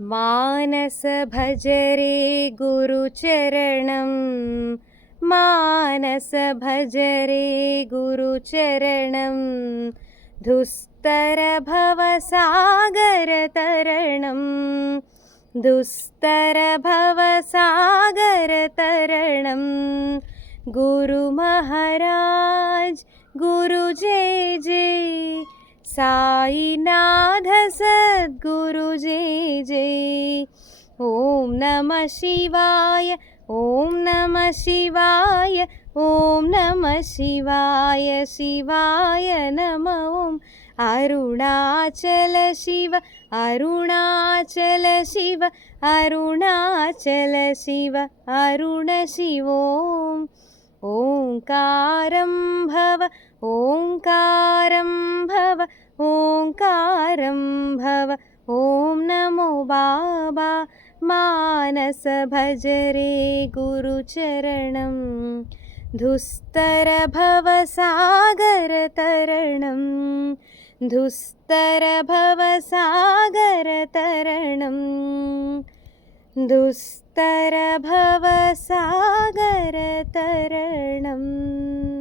मानस भज रे गुरुचरणं मानस भज रे गुरुचरणं दुस्तर भवसागर तरणं दुस्तर भवसागर तरणं गुरु महाराज गुरु जय जय साईनाथ सद्गुरु जय जय। ओम नमः शिवाय ओम नमः शिवाय ओम नमः शिवाय शिवाय नमः। ओम अरुणाचल शिव अरुणाचल शिव अरुणाचल शिव अरुण शिव। ओंकारं भव ओंकारं भव ओंकारं भव। ओम नमो बाबा मानस भज रे गुरुचरणं दुस्तर भवसागर तरणं दुस्तर भवसागर तरणं दुस्तर भवसागर तरणम्।